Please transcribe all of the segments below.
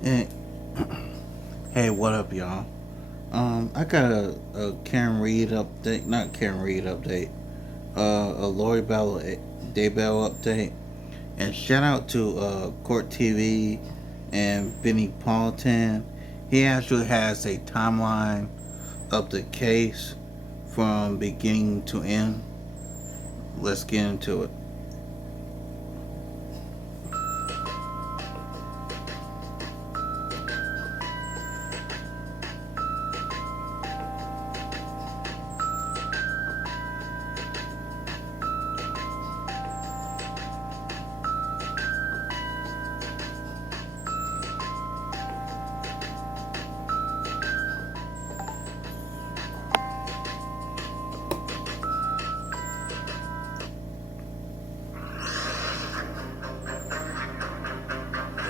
Hey, hey, what up, y'all? I got a Karen Reed update, not Karen Reed update, a Lori Bell Daybell update, and shout out to Court TV and Vinny Paulton. He actually has a timeline of the case from beginning to end. Let's get into it.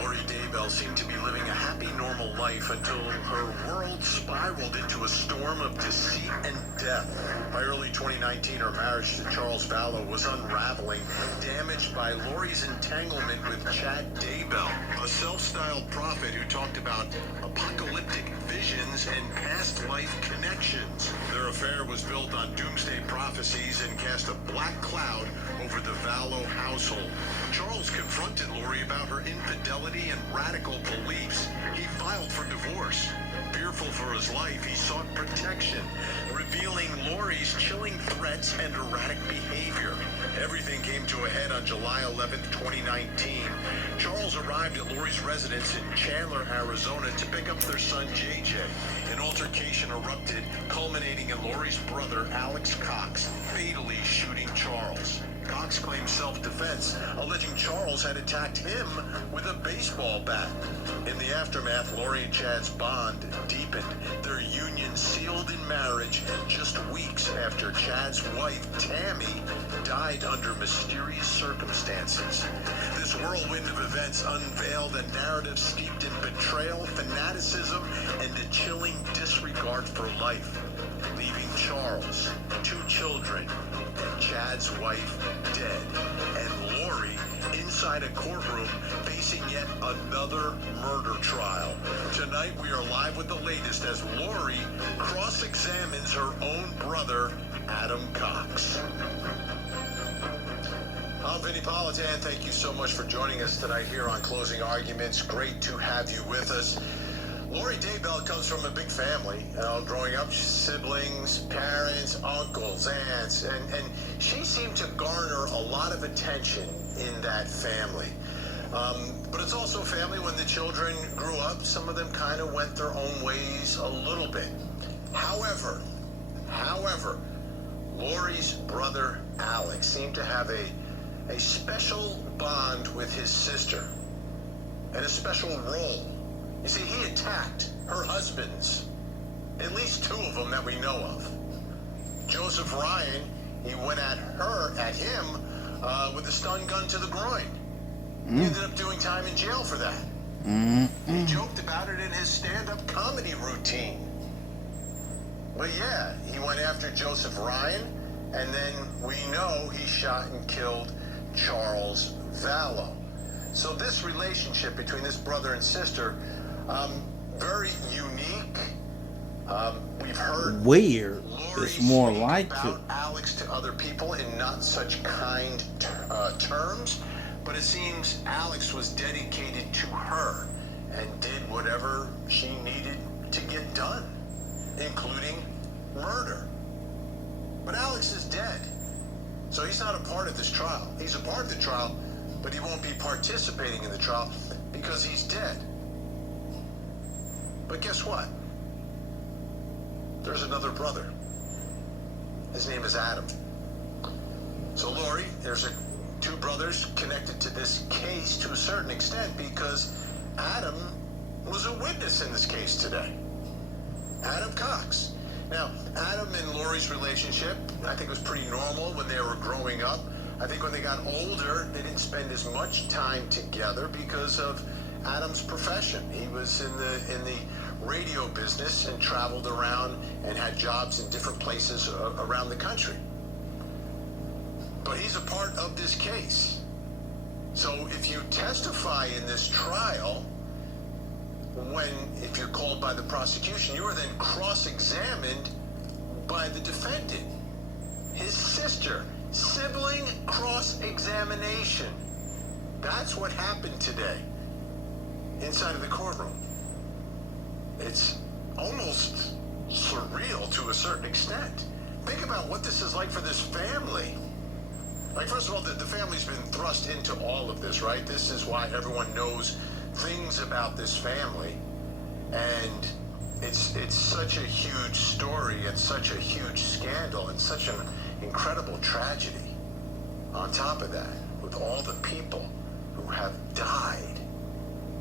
Lori Daybell seemed to be living a happy, normal life until her world spiraled into a storm of deceit and death. By early 2019, her marriage to Charles Vallow was unraveling, damaged by Lori's entanglement with Chad Daybell, a self-styled prophet who talked about apocalyptic visions and past life connections. Their affair was built on doomsday prophecies and cast a black cloud over the Vallow household. Charles confronted Lori about her infidelity and radical beliefs. He filed for divorce. Fearful for his life, he sought protection, revealing Lori's chilling threats and erratic behavior. Everything came to a head on July 11th, 2019. Charles arrived at Lori's residence in Chandler, Arizona to pick up their son, JJ. An altercation erupted, culminating in Lori's brother, Alex Cox, fatally shooting Charles. Cox claimed self-defense, alleging Charles had attacked him with a baseball bat. In the aftermath, Lori and Chad's bond deepened, their union sealed in marriage just weeks after Chad's wife, Tammy, died under mysterious circumstances. This whirlwind of events unveiled a narrative steeped in betrayal, fanaticism, and a chilling disregard for life, leaving Charles, two children, and Chad's wife dead, and Lori inside a courtroom facing yet another murder trial. Tonight we are live with the latest as Lori cross-examines her own brother, Adam Cox. I'm Vinny Politan. Thank you so much for joining us tonight here on Closing Arguments. Great to have you with us. Lori Daybell comes from a big family. Growing up, siblings, parents, uncles, aunts, and she seemed to garner a lot of attention in that family. But it's also a family when the children grew up, some of them kind of went their own ways a little bit. However, Lori's brother Alex seemed to have a special bond with his sister and a special role. You see, he attacked her husbands, at least two of them that we know of. Joseph Ryan, he went at him, with a stun gun to the groin. He ended up doing time in jail for that. He joked about it in his stand-up comedy routine. But yeah, he went after Joseph Ryan, and then we know he shot and killed Charles Vallow. So this relationship between this brother and sister, very unique. We've heard Weird. Lori It's more speak like about it. Alex to other people in not such kind terms, but it seems Alex was dedicated to her and did whatever she needed to get done, including murder. But Alex is dead, so he's not a part of this trial. He's a part of the trial, but he won't be participating in the trial because he's dead. But guess what? There's another brother. His name is Adam. So Lori, there's two brothers connected to this case to a certain extent because Adam was a witness in this case today. Adam Cox. Now, Adam and Lori's relationship, I think, was pretty normal when they were growing up. I think when they got older, they didn't spend as much time together because of Adam's profession. He was in the radio business and traveled around and had jobs in different places around the country. But he's a part of this case. So if you testify in this trial, when, if you're called by the prosecution, you are then cross-examined by the defendant. His sister, sibling cross-examination. That's what happened today inside of the courtroom. It's almost surreal to a certain extent. Think about what this is like for this family. Like, first of all, the family's been thrust into all of this, right? This is why everyone knows things about this family. And it's such a huge story and such a huge scandal and such an incredible tragedy. On top of that, with all the people who have died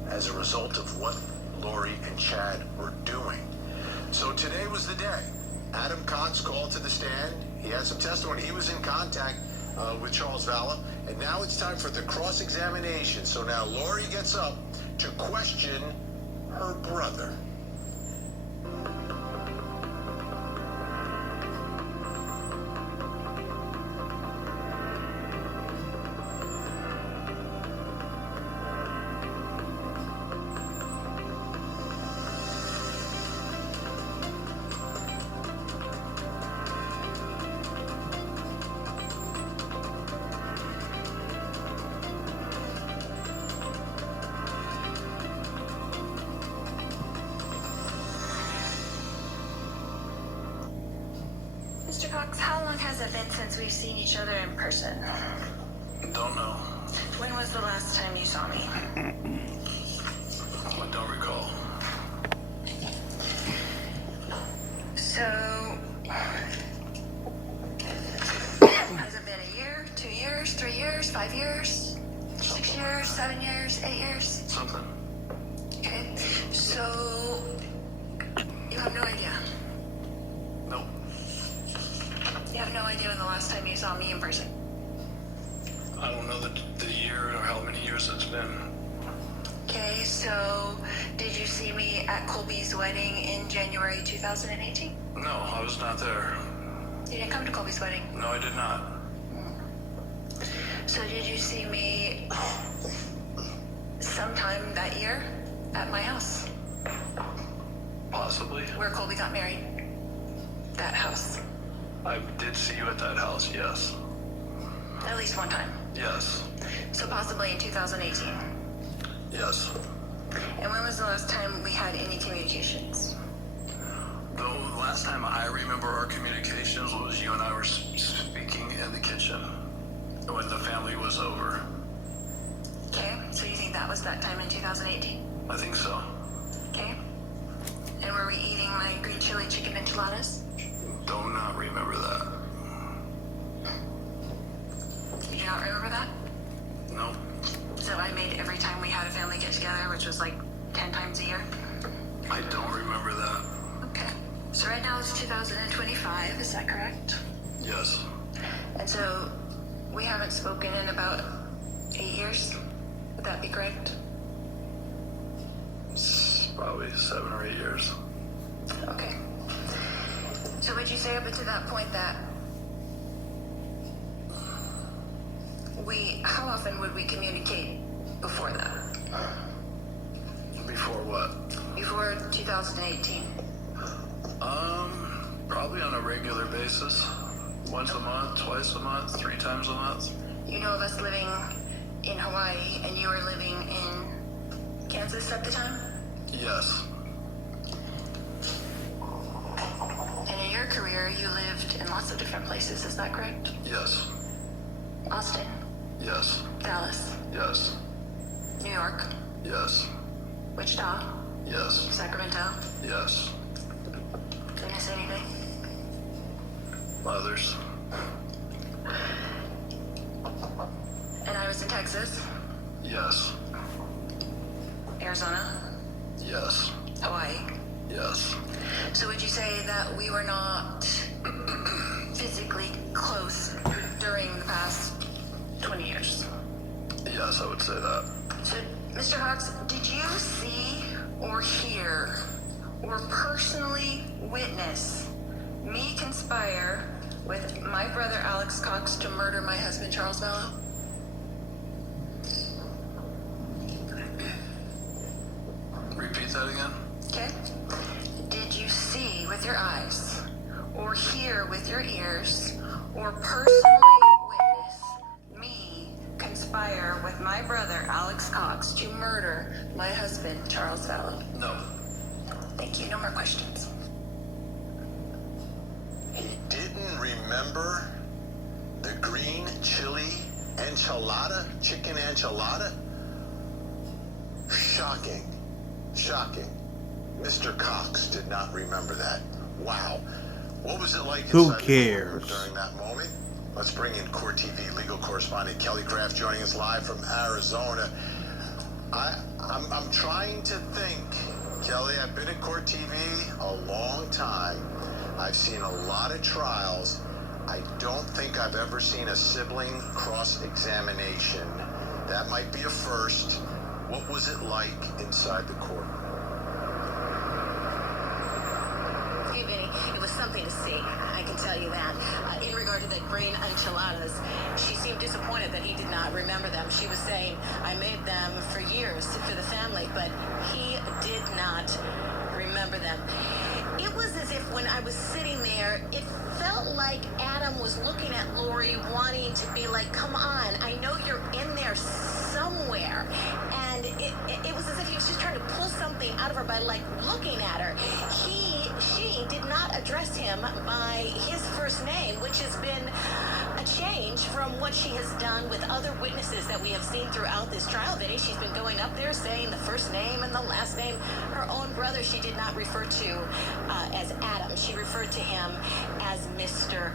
as a result of what Lori and Chad were doing. So today was the day. Adam Cox called to the stand. He had some testimony. He was in contact with Charles Vallow. And now it's time for the cross-examination. So now Lori gets up to question her brother. Mr. Cox, how long has it been since we've seen each other in person? Don't know. When was the last time you saw me? I don't recall. So, has it been a year, 2 years, 3 years, 5 years, 6 years, 7 years, 8 years? Something. Okay, so you have no idea. Nope. You have no idea when the last time you saw me in person. I don't know the year or how many years it's been. Okay, so did you see me at Colby's wedding in January 2018? No, I was not there. You didn't come to Colby's wedding. No, I did not. So did you see me sometime that year at my house Possibly. where Colby got married? That house. I did see you at that house, yes. At least one time. Yes. So possibly in 2018. Yes. And when was the last time we had any communications? The last time I remember our communications was you and I were speaking in the kitchen when the family was over. Okay, so you think that was that time in 2018? I think so. Okay. And were we eating my green chili chicken enchiladas? Do not remember that. You do not remember that? No. So I made every time we had a family get together, which was like 10 times a year? I don't remember that. Okay. So right now it's 2025, is that correct? Yes. And so we haven't spoken in about 8 years? Would that be correct? It's probably 7 or 8 years. Okay. So would you say up until that point that how often would we communicate before that? Before what? Before 2018? Probably on a regular basis. Once a month, twice a month, 3 times a month. You know of us living in Hawaii and you were living in Kansas at the time? Yes. And in your career, you lived in lots of different places, is that correct? Yes. Austin, Yes. Dallas, Yes. New York, Yes. Wichita, Yes. Sacramento. Yes. Did I miss anything? Others. And I was in Texas, Yes. Arizona, Yes. Hawaii. Yes. So would you say that we were not physically close during the past 20 years? Yes, I would say that. So, Mr. Cox, did you see or hear or personally witness me conspire with my brother Alex Cox to murder my husband Charles Vallow? Repeat repeat that again? Okay. Did you see with your eyes, or hear with your ears, or personally witness me conspire with my brother Alex Cox to murder my husband Charles Vallow? No. Thank you. No more questions. He didn't remember the green chili enchilada, chicken enchilada? Shocking. Shocking. Mr. Cox did not remember that. Wow. What was it like Who inside the cares? courtroom during that moment? Let's bring in Court TV legal correspondent Kelly Craft joining us live from Arizona. I'm trying to think, Kelly. I've been at Court TV a long time. I've seen a lot of trials. I don't think I've ever seen a sibling cross-examination. That might be a first. What was it like inside the court? Hey, Vinny, it was something to see. I can tell you that. In regard to the green enchiladas, she seemed disappointed that he did not remember them. She was saying, I made them for years for the family, but he did not remember them. It was as if when I was sitting there, it felt like Adam was looking at Lori, wanting to be like, come on, I know you're in there somewhere. And it was as if he was just trying to pull something out of her by like looking at her. She did not address him by his first name, which has been a change from what she has done with other witnesses that we have seen throughout this trial, Vinny. She's been going up there saying the first name and the last name. Her own brother she did not refer to as Adam. She referred to him as Mr.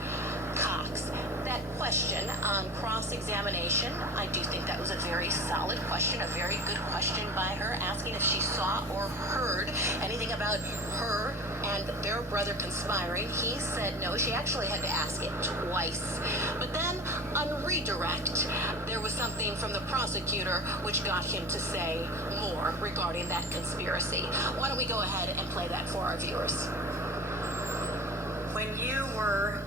Cox. That question on cross-examination, I do think that was a very solid question, a very good question by her, asking if she saw or heard anything about her and their brother conspiring. He said no. She actually had to ask it twice. But then on redirect, there was something from the prosecutor which got him to say more regarding that conspiracy. Why don't we go ahead and play that for our viewers? When you were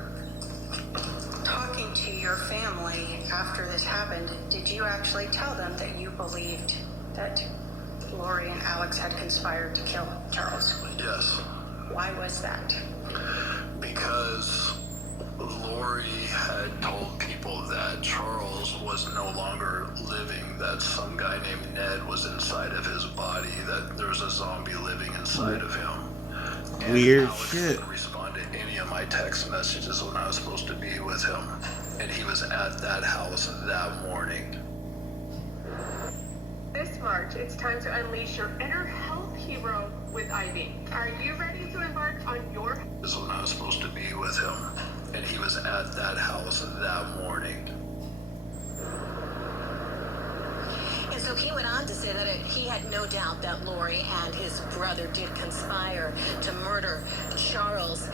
talking to your family after this happened, did you actually tell them that you believed that Lori and Alex had conspired to kill Charles? Yes. Why was that? Because Lori had told people that Charles was no longer living, that some guy named Ned was inside of his body, that there's a zombie living inside of him. And Weird Alex shit. didn't respond to any of my text messages when I was supposed to be with him. And he was at that house that morning. This March, it's time to unleash your inner health hero with Ivy. Are you ready to embark on your... This is when I was supposed to be with him. And he was at that house that morning. And so he went on to say that he had no doubt that Lori and his brother did conspire to murder Charles.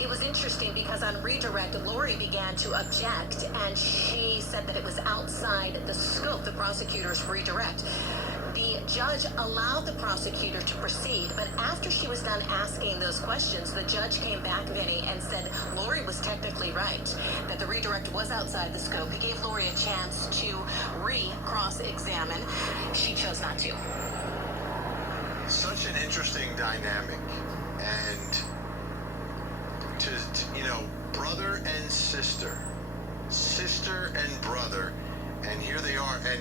It was interesting because on redirect, Lori began to object, and she said that it was outside the scope, the prosecutor's redirect. The judge allowed the prosecutor to proceed, but after she was done asking those questions, the judge came back, Vinny, and said Lori was technically right, that the redirect was outside the scope. He gave Lori a chance to cross-examine. She chose not to. Such an interesting dynamic. And to brother and sister and brother, and here they are. And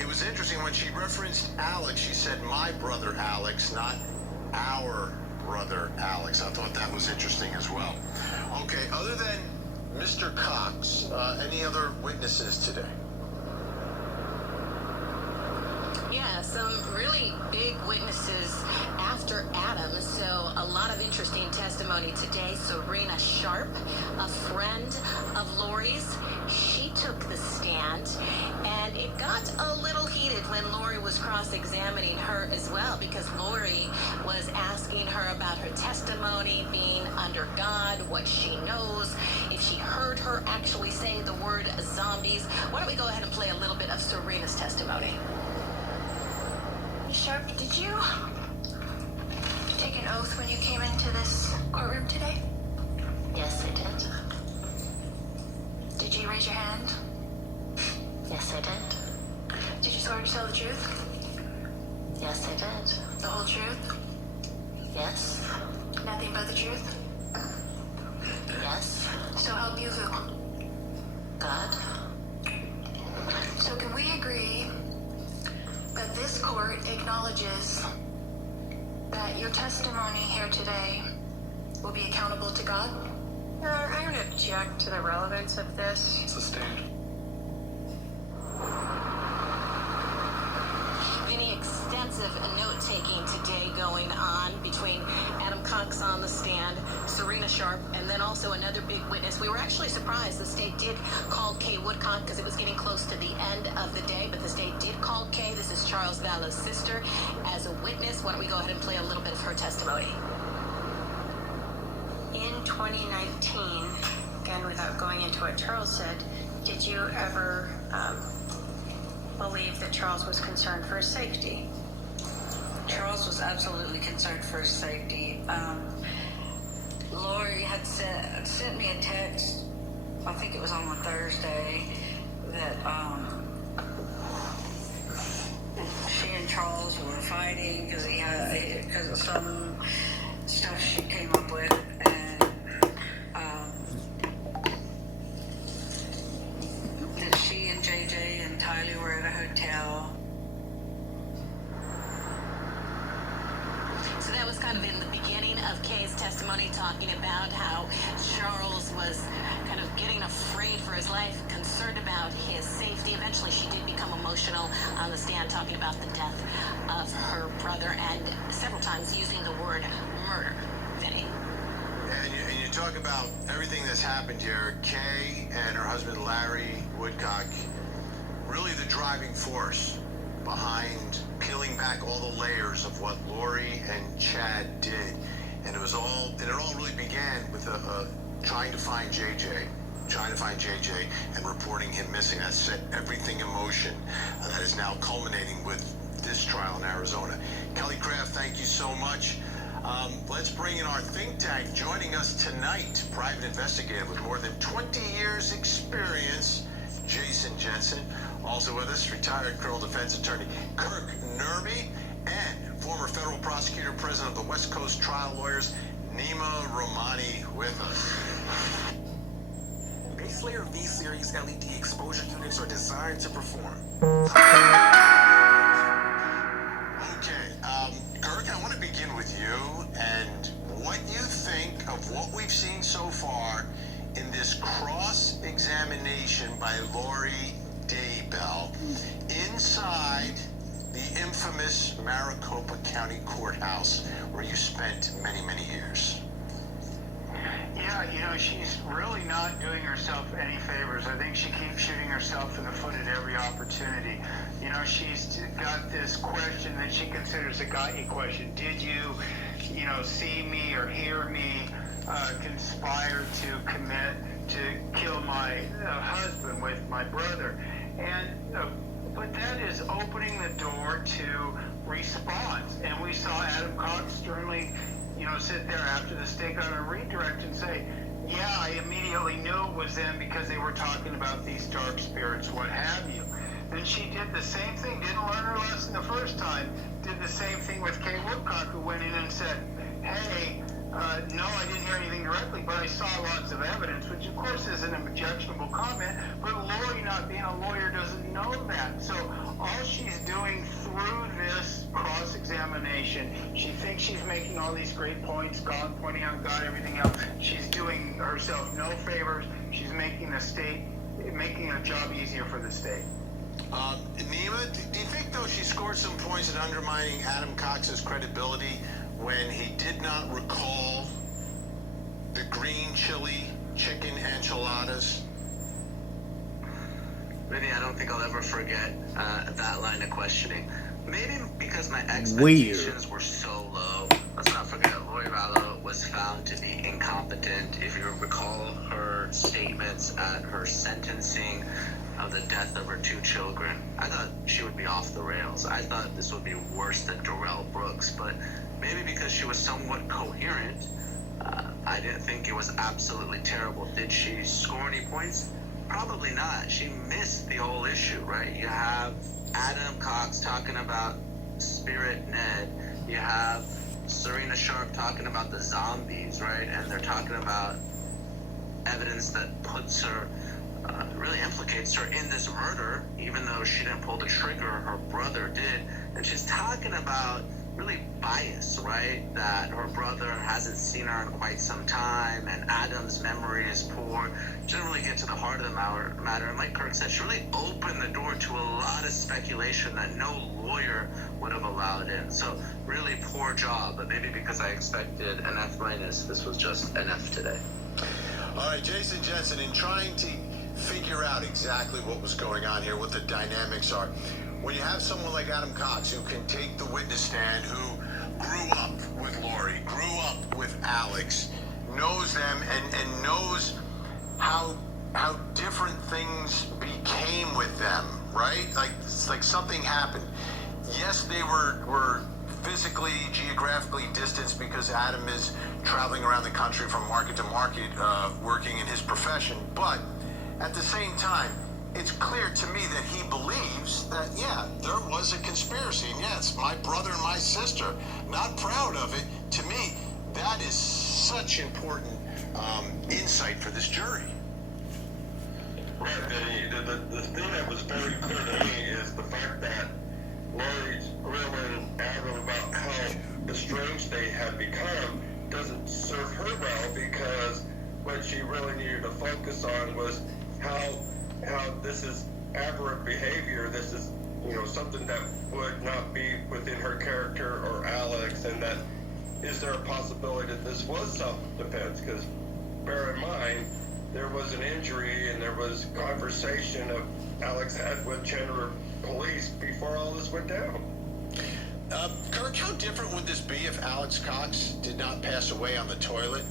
it was interesting when she referenced Alex, she said my brother Alex, not our brother Alex. I thought that was interesting as well. Okay, other than Mr. Cox, any other witnesses today? Yeah, some really big witnesses after Adam, so a lot of interesting testimony today. Serena Sharp, a friend of Lori's, she took the stand, and it got a little heated when Lori was cross-examining her as well, because Lori was asking her about her testimony, being under God, what she knows, if she heard her actually saying the word zombies. Why don't we go ahead and play a little bit of Serena's testimony? Sharp, did you take an oath when you came into this courtroom today? Yes, I did. Did you raise your hand? Yes, I did. Did you swear to tell the truth? Yes, I did. The whole truth? Yes. Nothing but the truth? Yes. So help you who? God. So can we agree that this court acknowledges that your testimony here today will be accountable to God? Your Honor, I would object to the relevance of this. Sustained. Any extensive note-taking today going on between Adam Cox on the stand, Serena Sharp, and then also another big witness. We were actually surprised the state did call Kay Woodcock because it was getting close to the end of the day, but the state did call Kay. This is Charles Vallow's sister as a witness. Why don't we go ahead and play a little bit of her testimony? In 2019, again, without going into what Charles said, did you ever believe that Charles was concerned for his safety? Charles was absolutely concerned for his safety. Lori had sent me a text, I think it was on a Thursday, that she and Charles were fighting because of some stuff she came up with, and that she and JJ and Tyler were at a hotel. So that was kind of in the beginning of Kay's testimony, talking about how Charles was kind of getting afraid for his life, concerned about his safety. Eventually, she did become emotional on the stand, talking about the death of her brother and several times using the word murder. Vinny? And you talk about everything that's happened here. Kay and her husband Larry Woodcock, really the driving force behind peeling back all the layers of what Lori and Chad did. And it all really began with trying to find JJ and reporting him missing. That set everything in motion. That is now culminating with this trial in Arizona. Kelly Craft, thank you so much. Let's bring in our think tank. Joining us tonight, private investigator with more than 20 years experience, Jason Jensen. Also with us, retired criminal defense attorney Kirk Nerby, and former federal prosecutor, president of the West Coast Trial Lawyers, Nima Romani, with us. Base layer V-series LED exposure units are designed to perform. Okay, Kirk, I want to begin with you and what you think of what we've seen so far in this cross-examination by Lori Daybell inside the infamous Maricopa County Courthouse where you spent many, many years. Yeah, she's really not doing herself any favors. I think she keeps shooting herself in the foot at every opportunity. She's got this question that she considers a got you question. Did you, see me or hear me conspire to commit to kill my husband with my brother? But that is opening the door to response. And we saw Adam Cox sternly, sit there after the state got a redirect and say, yeah, I immediately knew it was them because they were talking about these dark spirits, what have you. Then she did the same thing, didn't learn her lesson the first time, did the same thing with Kay Woodcock, who went in and said, hey, no, I didn't hear anything directly, but I saw lots of evidence, which of course is an objectionable comment, but Lori, not being a lawyer, doesn't know that. So all she's doing through this cross-examination, she thinks she's making all these great points, pointing out God, everything else. She's doing herself no favors. She's making a job easier for the state. Nima, do you think, though, she scored some points in undermining Adam Cox's credibility when he did not recall the green chili chicken enchiladas? Really, I don't think I'll ever forget that line of questioning. Maybe because my expectations were so low. Let's not forget, Lori Vallow was found to be incompetent. If you recall her statements at her sentencing of the death of her 2 children, I thought she would be off the rails. I thought this would be worse than Darrell Brooks, but maybe because she was somewhat coherent, I didn't think it was absolutely terrible. Did she score any points? Probably not. She missed the whole issue, right? You have Adam Cox talking about Spirit Ned. You have Serena Sharp talking about the zombies, right? And they're talking about evidence that puts her, really implicates her in this murder, even though she didn't pull the trigger, her brother did. And she's talking about really bias, right? That her brother hasn't seen her in quite some time, and Adam's memory is poor. She didn't really get to the heart of the matter. And like Kirk said, she really opened the door to a lot of speculation that no lawyer would have allowed in. So really poor job, but maybe because I expected an F-, this was just an F today. All right, Jason Jensen, in trying to figure out exactly what was going on here, what the dynamics are, when you have someone like Adam Cox who can take the witness stand, who grew up with Lori, grew up with Alex, knows them and knows how different things became with them, right? Like something happened. Yes, they were physically, geographically distanced because Adam is traveling around the country from market to market, working in his profession. But at the same time, it's clear to me that he believes that, yeah, there was a conspiracy. And yes, my brother and my sister, not proud of it. To me, that is such important insight for this jury. Right, the thing that was very clear to me is the fact that Lori's grilling Adam about how estranged they had become doesn't serve her well, because what she really needed to focus on was how this is aberrant behavior. This is, something that would not be within her character or Alex, and that is there a possibility that this was self-defense? Because bear in mind, there was an injury and there was conversation of Alex had with Chandler police before all this went down. Kirk, how different would this be if Alex Cox did not pass away on the toilet?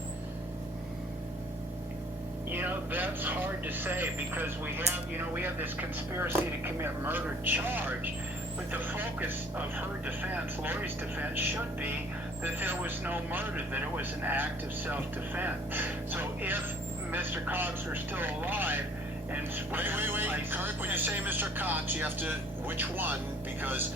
That's hard to say, because we have this conspiracy to commit murder charge, but the focus of her defense, Lori's defense, should be that there was no murder, that it was an act of self-defense. So if Mr. Cox were still alive, and wait, Kirk, when you say Mr. Cox, you have to, which one? Because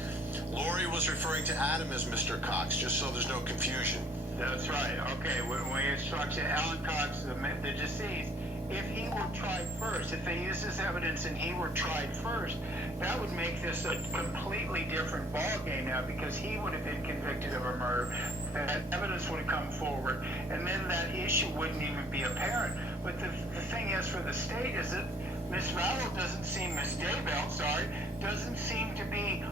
Lori was referring to Adam as Mr. Cox, just so there's no confusion. That's right. Okay, when we instructed Alan Cox, the deceased, if he were tried first, if they used this evidence and he were tried first, that would make this a completely different ballgame now, because he would have been convicted of a murder. That evidence would have come forward, and then that issue wouldn't even be apparent. But the thing is, for the state, is that Miss Vallow doesn't seem to be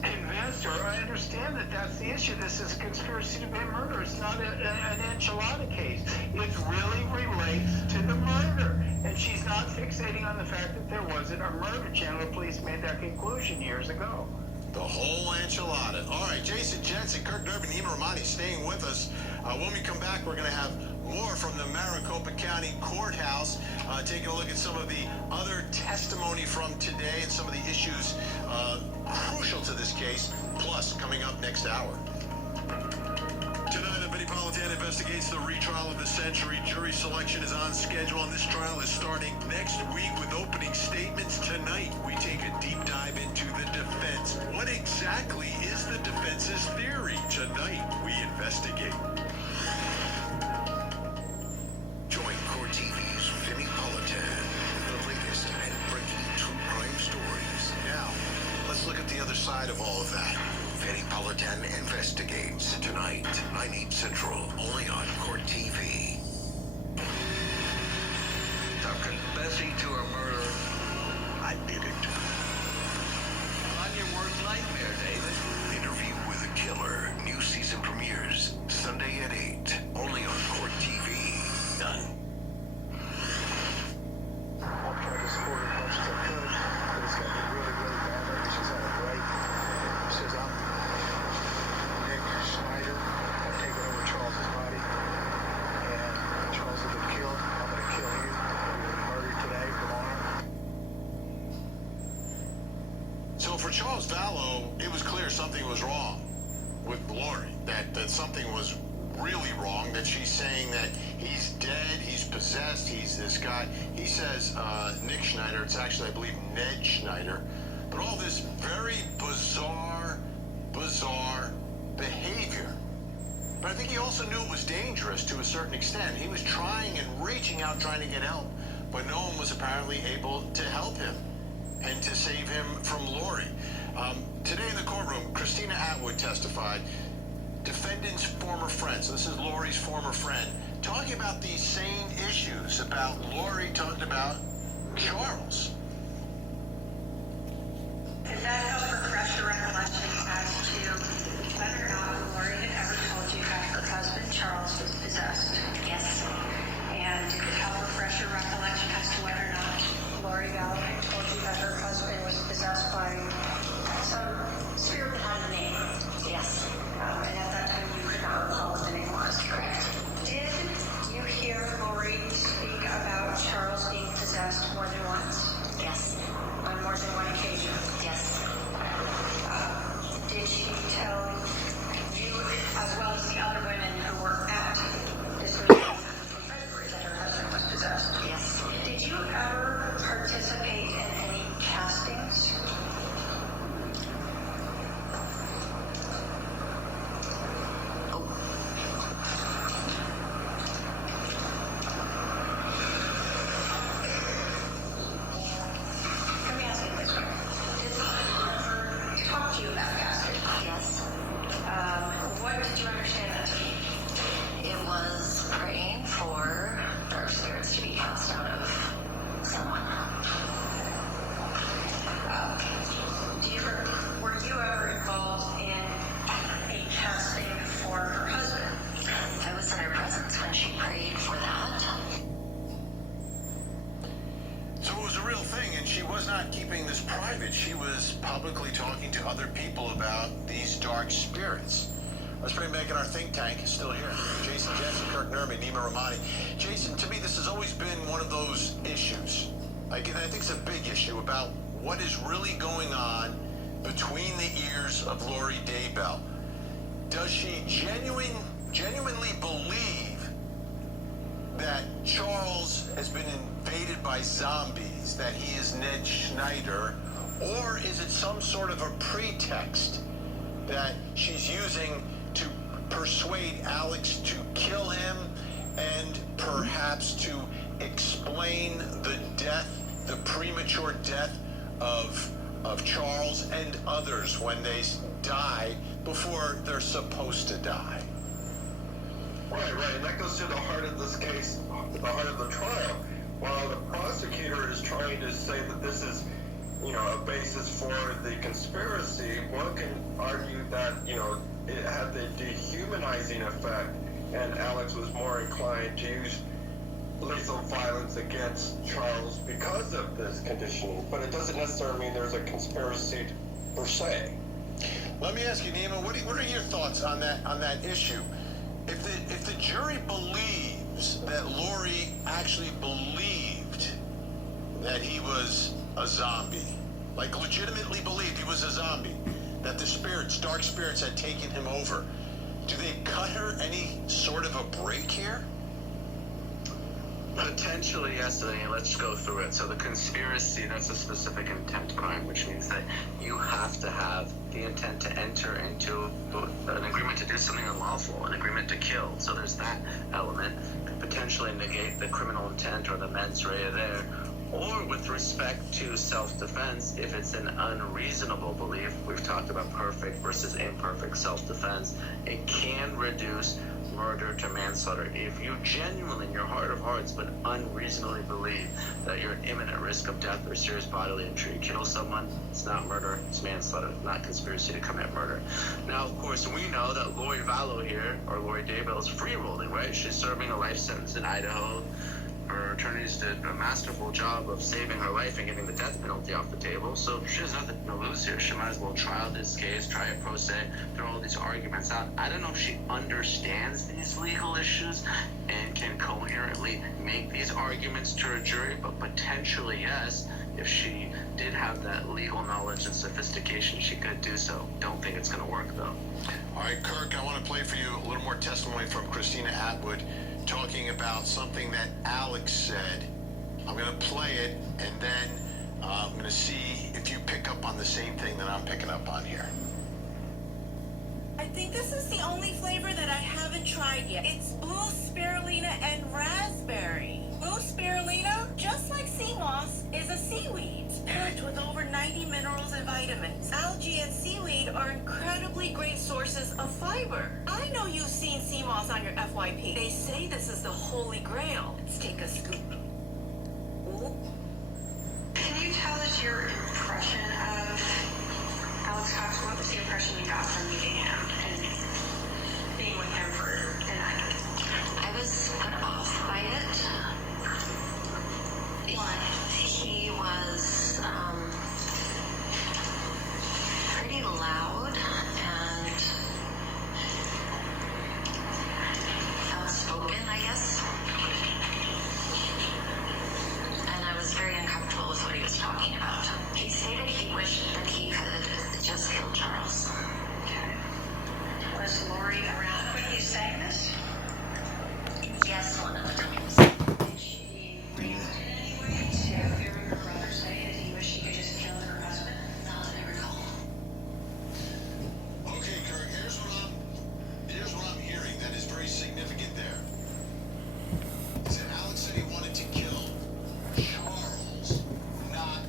convinced, or I understand that that's the issue. This is a conspiracy to commit murder. It's not an enchilada case. It really relates to the murder. And she's not fixating on the fact that there wasn't a murder. Chandler police made that conclusion years ago. The whole enchilada. All right, Jason Jensen, Kirk Durbin, Nima Ramani staying with us. When we come back, we're going to have more from the Maricopa County Courthouse, taking a look at some of the other testimony from today and some of the issues crucial to this case, plus coming up next hour. Tonight, a Vinnie Politan investigates the retrial of the century. Jury selection is on schedule, and this trial is starting next week with opening statements tonight. We take a deep dive into the defense. What exactly is the defense's theory? Tonight, we investigate. Join Core TV's Vinnie Politan with the latest and breaking true crime stories. Now, let's look at the other side of all of that. Vinnie Politan investigates tonight, 9/8 Central, only on Court TV. I'm confessing to a murder. I did it. I'm your worst nightmare, David. Interview with a Killer. New season premieres Sunday at 8, only on Court TV. Done. I've tried to support her as much as I could, but it's got me really, really bad lately. She's had a break. She says, I'm Nick Schneider. I've taken over Charles's body, and Charles has been killed. I'm going to kill you. You're going to be murdered today, tomorrow. So for Charles Vallow, it was clear something was wrong with Lori, that something was really wrong, that she's saying that he's dead, he's possessed, he's this guy. He says Nick Schneider, it's actually, I believe, Ned Schneider. But all this, this very bizarre behavior think he also knew it was dangerous to a certain extent. He was trying and reaching out, trying to get help, but no one was apparently able to help him and to save him from Lori. Today in the courtroom, Christina Atwood testified, defendant's former friend, so this is Lori's former friend, talking about these same issues about Lori talking about Charles. Did that help refresh your recollection as to whether or not Lori had ever told you that her husband Charles was possessed? Yes. And did it help refresh your recollection as to whether or not Lori Vallow had told you that her husband was possessed by some spirit that had a name? Yes. And at that time you could not recall what the name was? Correct. Did you hear Lori speak about Charles being possessed more than once? Yes. On more than one occasion? Yes. Did she tell you, as well as the other women who were at this meeting in February, that her husband was possessed? Yes. Did you ever participate in any castings? Let me ask you this way. Did someone ever talk to you about casting? Yes. What did you understand that to mean? It was praying for dark spirits to be cast out of someone. Were you ever involved in a casting for her husband? I was in her presence when she prayed for that. So it was a real thing, and she was not keeping this private. She was publicly talking to other people about these dark spirits. Let's bring back in our think tank, still here. Jason Jensen, Kirk Nerby, Nima Ramani. Jason, to me, this has always been one of those issues. And I think it's a big issue about what is really going on between the ears of Lori Daybell. Does she genuinely believe that Charles has been invaded by zombies, that he is Ned Schneider, or is it some sort of a pretext that she's using to persuade Alex to kill him and perhaps to explain the death, the premature death of Charles and others when they die before they're supposed to die? Right, and that goes to the heart of this case, the heart of the trial. While the prosecutor is trying to say that this is, a basis for the conspiracy, one can argue that, it had the dehumanizing effect, and Alex was more inclined to use lethal violence against Charles because of this conditioning. But it doesn't necessarily mean there's a conspiracy per se. Let me ask you, Nima, what are your thoughts on that issue? If the jury believes that Lori actually believed that he was a zombie, like legitimately believed he was a zombie, that the spirits, dark spirits, had taken him over, do they cut her any sort of a break here? Potentially, yes. Let's go through it. So the conspiracy, that's a specific intent crime, which means that you have to have the intent to enter into an agreement to do something unlawful, an agreement to kill. So there's that element. Could potentially negate the criminal intent or the mens rea there. Or with respect to self-defense, if it's an unreasonable belief, we've talked about perfect versus imperfect self-defense, it can reduce murder to manslaughter. If you genuinely, in your heart of hearts, but unreasonably believe that you're at imminent risk of death or serious bodily injury, you kill someone, it's not murder, it's manslaughter, not conspiracy to commit murder. Now, of course, we know that Lori Vallow here, or Lori Daybell, is free-rolling, right? She's serving a life sentence in Idaho. Her attorneys did a masterful job of saving her life and getting the death penalty off the table. So she has nothing to lose here. She might as well trial this case, try it pro se, throw all these arguments out. I don't know if she understands these legal issues and can coherently make these arguments to a jury, but potentially yes. If she did have that legal knowledge and sophistication, she could do so. Don't think it's going to work, though. All right, Kirk, I want to play for you a little more testimony from Christina Atwood, talking about something that Alex said. I'm going to play it, and then I'm going to see if you pick up on the same thing that I'm picking up on here. I think this is the only flavor that I haven't tried yet. It's blue spirulina and raspberry. Blue spirulina, just like sea moss, is a seaweed, packed with over 90 minerals and vitamins. Algae and seaweed are incredibly great sources of fiber. I know you've seen sea moss on your FYP. They say this is the holy grail. Let's take a scoop. Ooh. Can you tell us your impression of Alex Cox? What was the impression you got from meeting him and being with him for a night? I was put off by it. He was pretty loud and outspoken, I guess. And I was very uncomfortable with what he was talking about. He stated he wished that he could just kill Charles. Okay. Was Lori around when he was saying this? Yes, one of the times. Did she react in any way to hearing her brother say that he wished he could just kill her husband? Not that I recall. Okay, Kirk, here's what I'm hearing that is very significant there. Is that Alex said he wanted to kill Charles, not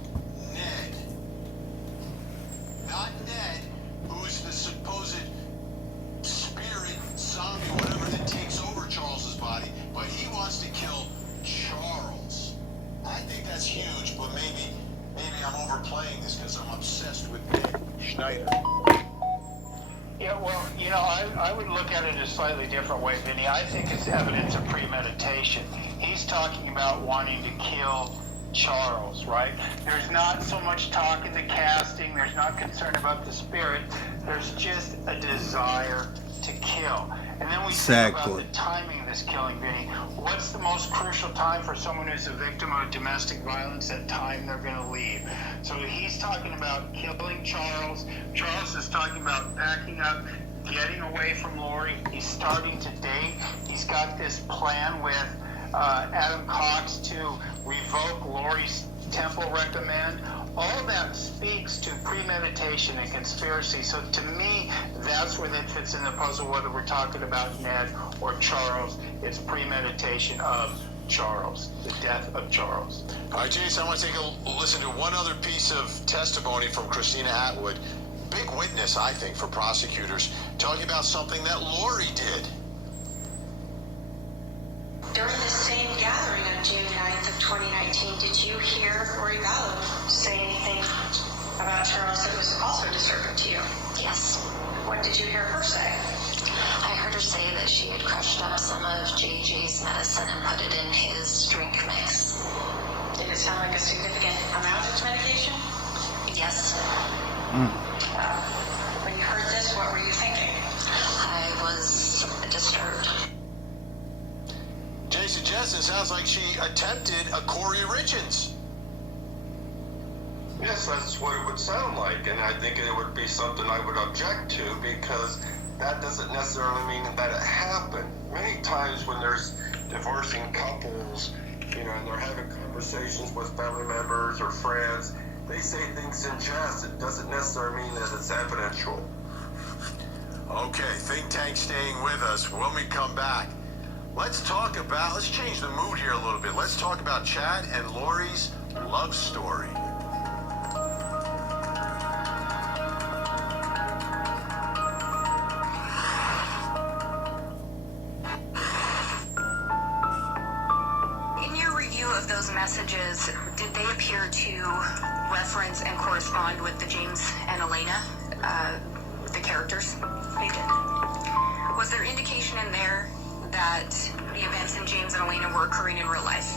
Ned. Not Ned, who is the supposed spirit, zombie, whatever that takes over Charles's body, but he wants to kill Charles. I think that's huge, but maybe I'm overplaying this because I'm obsessed with Ned Schneider. Yeah, well, you know, I would look at it a slightly different way, Vinny. I think it's evidence of premeditation. He's talking about wanting to kill Charles, right? There's not so much talk in the casting. There's not concern about the spirit. There's just a desire to kill. And then we think about the timing of this killing, Vinny. What's the most crucial time for someone who's a victim of domestic violence? That time they're going to leave. So he's talking about killing Charles. Charles is talking about packing up, getting away from Lori. He's starting to date. He's got this plan with Adam Cox to revoke Lori's temple recommend. All that speaks to premeditation and conspiracy. So to me, that's where that fits in the puzzle, whether we're talking about Ned or Charles. It's premeditation of Charles, the death of Charles. All right, Jason, I want to take a listen to one other piece of testimony from Christina Atwood. Big witness, I think, for prosecutors, talking about something that Lori did. During the same gathering on June 9th of 2019, did you hear Lori Vallow say anything about Charles that was also disturbing to you? Yes. What did you hear her say? I heard her say that she had crushed up some of JJ's medicine and put it in his drink mix. Did it sound like a significant amount of medication? Yes. When you heard this, what were you thinking? I was disturbed. Jason Jensen sounds like she attempted a Corey Richards. Yes, that's what it would sound like, and I think it would be something I would object to because that doesn't necessarily mean that it happened. Many times when there's divorcing couples, you know, and they're having conversations with family members or friends, they say things in jest. It doesn't necessarily mean that it's evidential. Okay, think tank staying with us. When we come back, let's change the mood here a little bit. Let's talk about Chad and Lori's love story. In your review of those messages, did they appear to reference and correspond with the James and Elena, the characters? They did. Was there indication in there that the events in James and Elena were occurring in real life?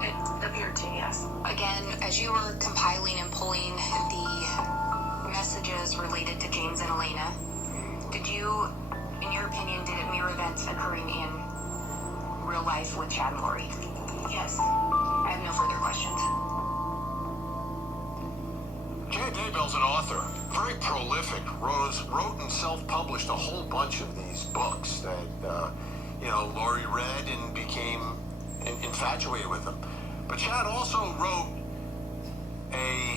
It appeared to, yes. Again, as you were compiling and pulling the messages related to James and Elena, did you, in your opinion, did it mirror events occurring in real life with Chad and Lori? Yes. I have no further questions. Chad Daybell's an author, very prolific, wrote and self-published a whole bunch of these books that, Lori read and became infatuated with them. But Chad also wrote a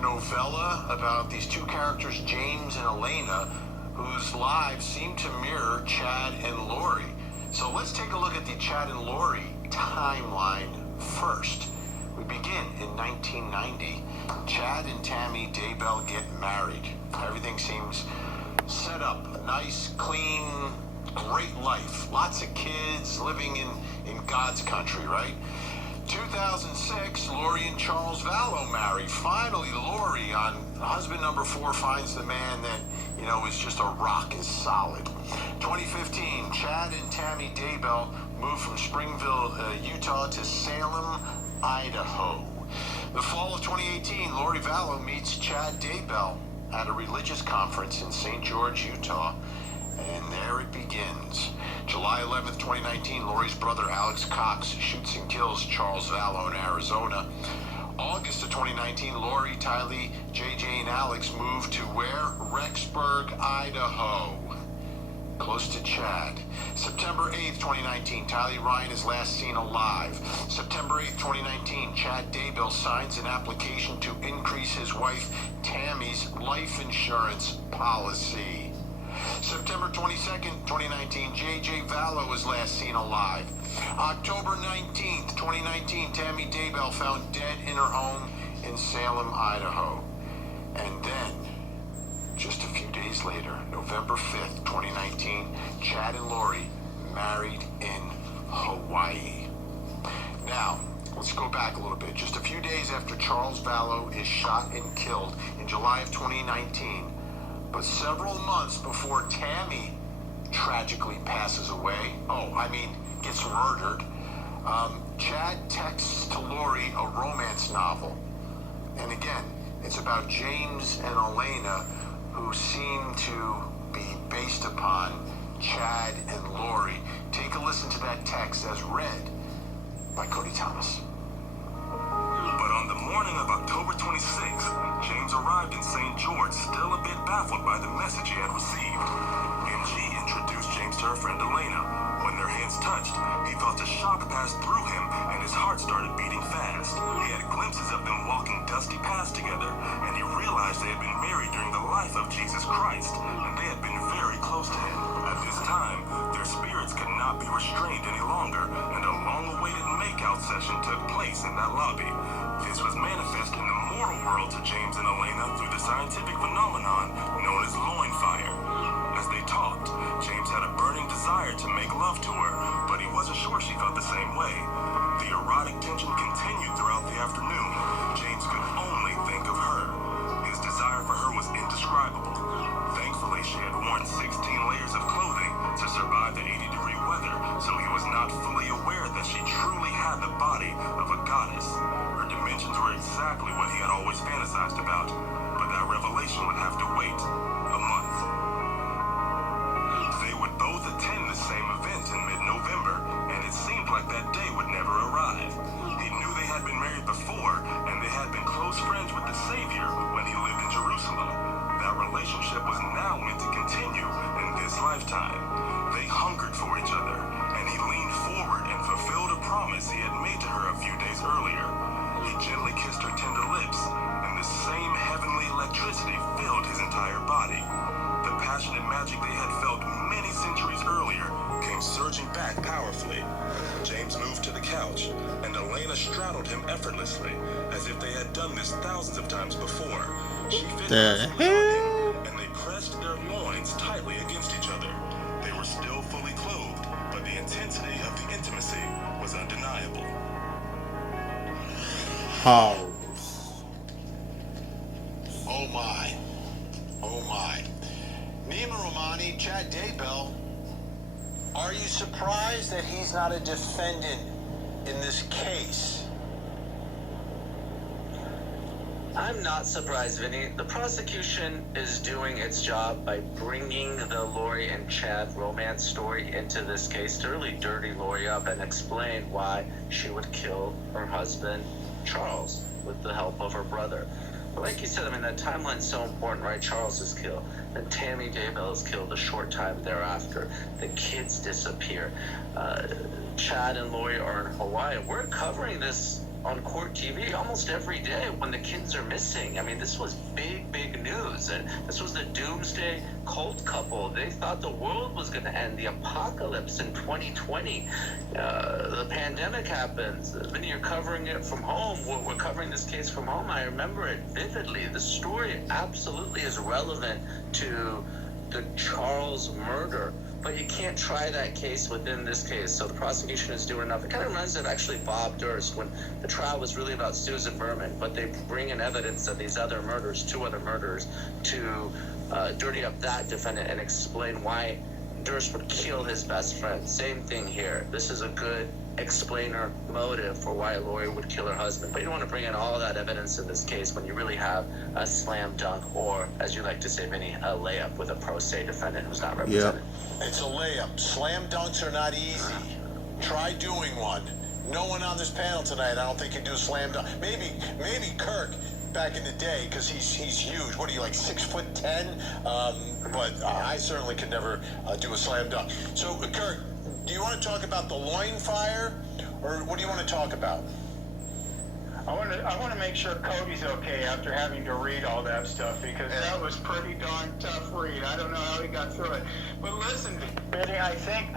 novella about these two characters, James and Elena, whose lives seem to mirror Chad and Lori. So let's take a look at the Chad and Lori timeline first. We begin in 1990. Chad and Tammy Daybell get married. Everything seems set up. Nice, clean, great life. Lots of kids living in God's country, right? 2006, Lori and Charles Vallow married. Finally, Lori, on husband number 4, finds the man that, is just a rock is solid. 2015, Chad and Tammy Daybell moved from Springville, Utah to Salem, Idaho. The fall of 2018, Lori Vallow meets Chad Daybell at a religious conference in St. George, Utah, and there it begins. July 11th, 2019, Lori's brother Alex Cox shoots and kills Charles Vallow in Arizona. August of 2019, Lori, Tylee, JJ, and Alex moved to where? Rexburg, Idaho, close to Chad. September 8th, 2019, Tylee Ryan is last seen alive. September 8th, 2019, Chad Daybell signs an application to increase his wife Tammy's life insurance policy. September 22nd, 2019, JJ Vallow is last seen alive. October 19th, 2019, Tammy Daybell found dead in her home in Salem, Idaho. And then, just a few days later, November 5th, 2019, Chad and Lori married in Hawaii. Now, let's go back a little bit. Just a few days after Charles Vallow is shot and killed in July of 2019, but several months before Tammy tragically passes away, gets murdered, Chad texts to Lori a romance novel. And again, it's about James and Elena, who seem to be based upon Chad and Lori. Take a listen to that text as read by Cody Thomas. But on the morning of October 26th, James arrived in St. George, still a bit baffled by the message he had received. NG introduced James to her friend Elena. When their hands touched, he felt a shock pass through him, and his heart started beating fast. He had glimpses of them walking dusty paths together, and he realized they had been married during the life of Jesus Christ, and they had been very close to him. At this time, their spirits could not be restrained any longer, and a long-awaited makeout session took place in that lobby. This was manifest in the mortal world to James and Elena through the scientific phenomenon known as loin fire. As they talked, James had a burning desire to make love to her, but he wasn't sure she felt the same way. The erotic tension continued throughout the afternoon. James could only think of her. His desire for her was indescribable. Thankfully, she had worn 16 layers of clothing to survive the 80-degree weather, so he was not fully aware that she truly had the body of a goddess. Her dimensions were exactly what he had always fantasized about, but that revelation would have to wait a month. They would both attend the same event in mid-November, and it seemed like that day would never arrive. He knew they had been married before, and they had been close friends with the Savior when he lived in Jerusalem. That relationship was now meant to continue in this lifetime. They hungered for each other, and he leaned forward and fulfilled a promise he had made to her a few days earlier. He gently kissed her tender lips, and the same heavenly electricity filled his entire body. The passionate magic they had felt many centuries earlier came surging back powerfully. James moved to the couch, and Elena straddled him effortlessly, as if they had done this thousands of times before. She fit nicely on him, and they pressed their loins tightly against each other. They were still fully clothed, but the intensity of the intimacy was undeniable. Pause. Oh my. Oh my. Nima Romani, Chad Daybell, are you surprised that he's not a defendant in this case? I'm not surprised, Vinny. The prosecution is doing its job by bringing the Lori and Chad romance story into this case to really dirty Lori up and explain why she would kill her husband, Charles, with the help of her brother. But like you said, that timeline's so important, right? Charles is killed. Then Tammy Daybell is killed a short time thereafter. The kids disappear. Chad and Lori are in Hawaii. We're covering this on Court TV almost every day when the kids are missing. This was big, big news. lose it. This was the doomsday cult couple. They thought the world was going to end, the apocalypse in 2020. The pandemic happens. Vinny, you're covering it from home. We're covering this case from home. I remember it vividly. The story absolutely is relevant to the Charles murder, but you can't try that case within this case, so the prosecution is doing enough. It kind of reminds me of actually Bob Durst, when the trial was really about Susan Berman, but they bring in evidence of these other murders, 2 other murders, to dirty up that defendant and explain why Durst would kill his best friend. Same thing here. This is a good explainer motive for why Lori would kill her husband, but you don't want to bring in all that evidence in this case when you really have a slam dunk, or as you like to say, Vinny, a layup with a pro se defendant who's not represented. It's a layup. Slam dunks are not easy. Try doing one. No one on this panel tonight, I don't think, can do a slam dunk. Maybe Kirk back in the day, because he's huge. What are you, like 6'10"? But I certainly could never do a slam dunk. So, Kirk, do you want to talk about the loin fire, or what do you want to talk about? I want to make sure Cody's okay after having to read all that stuff, because that was pretty darn tough read. I don't know how he got through it. But listen, Betty, I think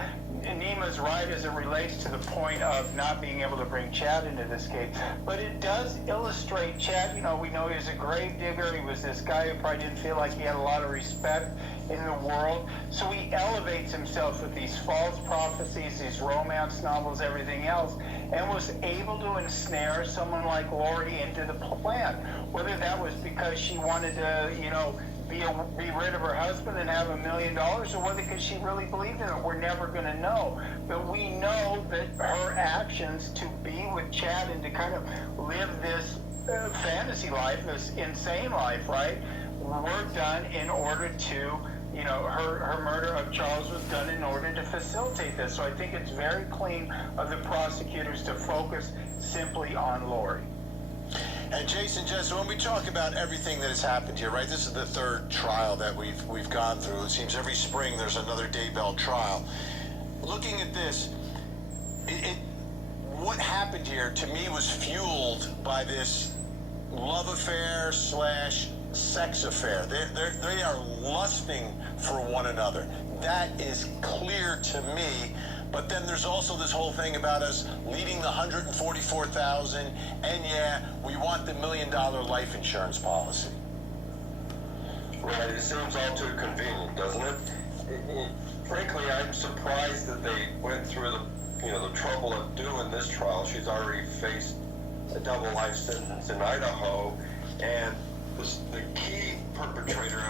Nima's right as it relates to the point of not being able to bring Chad into this case. But it does illustrate Chad. You know, we know he was a grave digger. He was this guy who probably didn't feel like he had a lot of respect in the world. So he elevates himself with these false prophecies, these romance novels, everything else, and was able to ensnare someone like Lori into the plan. Whether that was because she wanted to, you know, be rid of her husband and have $1 million, or whether because she really believed in it, we're never going to know. But we know that her actions to be with Chad and to kind of live this fantasy life, this insane life, right, were done in order to, you know, her murder of Charles was done in order to facilitate this. So I think it's very clean of the prosecutors to focus simply on Lori. And Jason, Jess, when we talk about everything that has happened here, right, this is the 3rd trial that we've gone through. It seems every spring there's another Daybell trial. Looking at this, what happened here to me was fueled by this love affair / sex affair. They are lusting for one another. That is clear to me. But then there's also this whole thing about us leading the $144,000, and yeah, we want the $1 million life insurance policy. Right, it seems all too convenient, doesn't it? Frankly, I'm surprised that they went through the trouble of doing this trial. She's already faced a double life sentence in Idaho, and the key perpetrator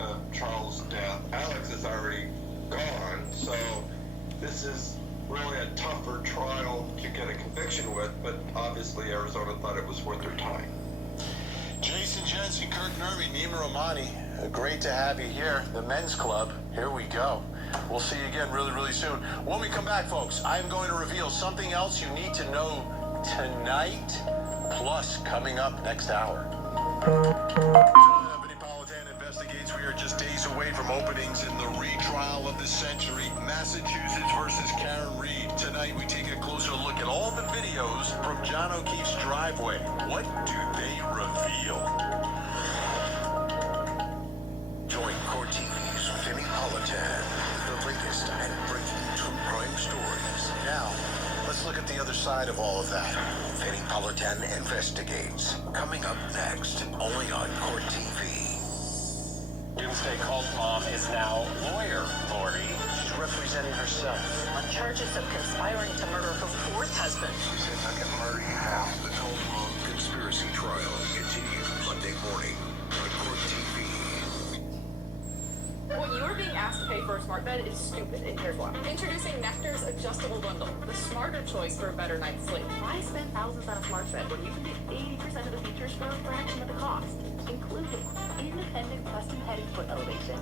of Charles' death, Alex, is already gone. So this is really a tougher trial to get a conviction with, but obviously Arizona thought it was worth their time. Jason Jensen, Kirk Nervy, Nima Romani, great to have you here. The Men's Club, here we go. We'll see you again really, really soon. When we come back, folks, I'm going to reveal something else you need to know tonight, plus coming up next hour. Investigates. We are just days away from openings in the retrial of the century, Massachusetts versus Karen Reed. Tonight we take a closer look at all the videos from John O'Keefe's driveway. What do they reveal? Join Court TV's Vinny Politan with the latest and breaking true crime stories. Now, let's look at the other side of all of that. Vinny Politan Investigates. Coming up next, only on Court TV. Doomsday cult mom is now lawyer Lori. She's representing herself on charges of conspiring to murder her 4th husband. She said, I can murder you now. The cult mom conspiracy trial continues Monday morning on Court TV. What you are being asked to pay for a smart bed is stupid, and here's why. Introducing Nectar's adjustable bundle, the smarter choice for a better night's sleep. Why spend thousands on a smart bed when you can get 80% of the features for a fraction of the cost, including independent custom head and foot elevation.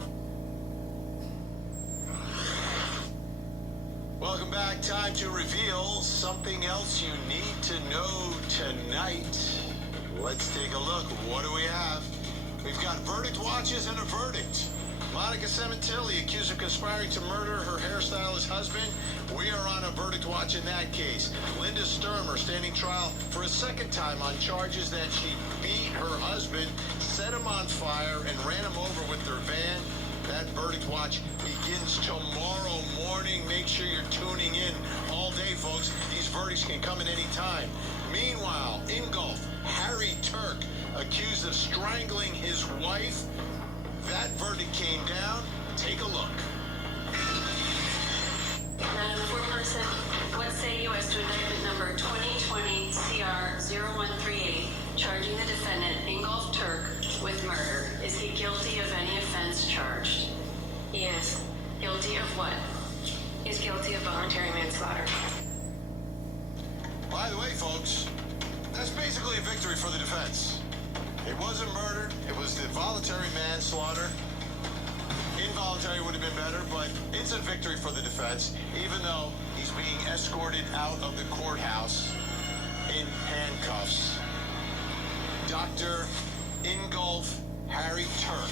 Welcome back. Time to reveal something else you need to know tonight. Let's take a look. What do we have? We've got verdict watches and a verdict. Monica Sementilli accused of conspiring to murder her hairstylist husband. We are on a verdict watch in that case. Linda Sturmer standing trial for a 2nd time on charges that she beat her husband, set him on fire and ran him over with their van. That verdict watch begins tomorrow morning. Make sure you're tuning in all day, folks. These verdicts can come at any time. Meanwhile, in Gulf, Harry Turk, accused of strangling his wife. That verdict came down. Take a look. Madam Foreperson, what say you as to indictment number 2020 CR 0138, charging the defendant, Ingolf Turk, with murder? Is he guilty of any offense charged? He is. Guilty of what? He's guilty of voluntary manslaughter. By the way, folks, that's basically a victory for the defense. It wasn't murder. It was the voluntary manslaughter. Involuntary would have been better, but it's a victory for the defense, even though he's being escorted out of the courthouse in handcuffs. Dr. Ingolf Harry Turk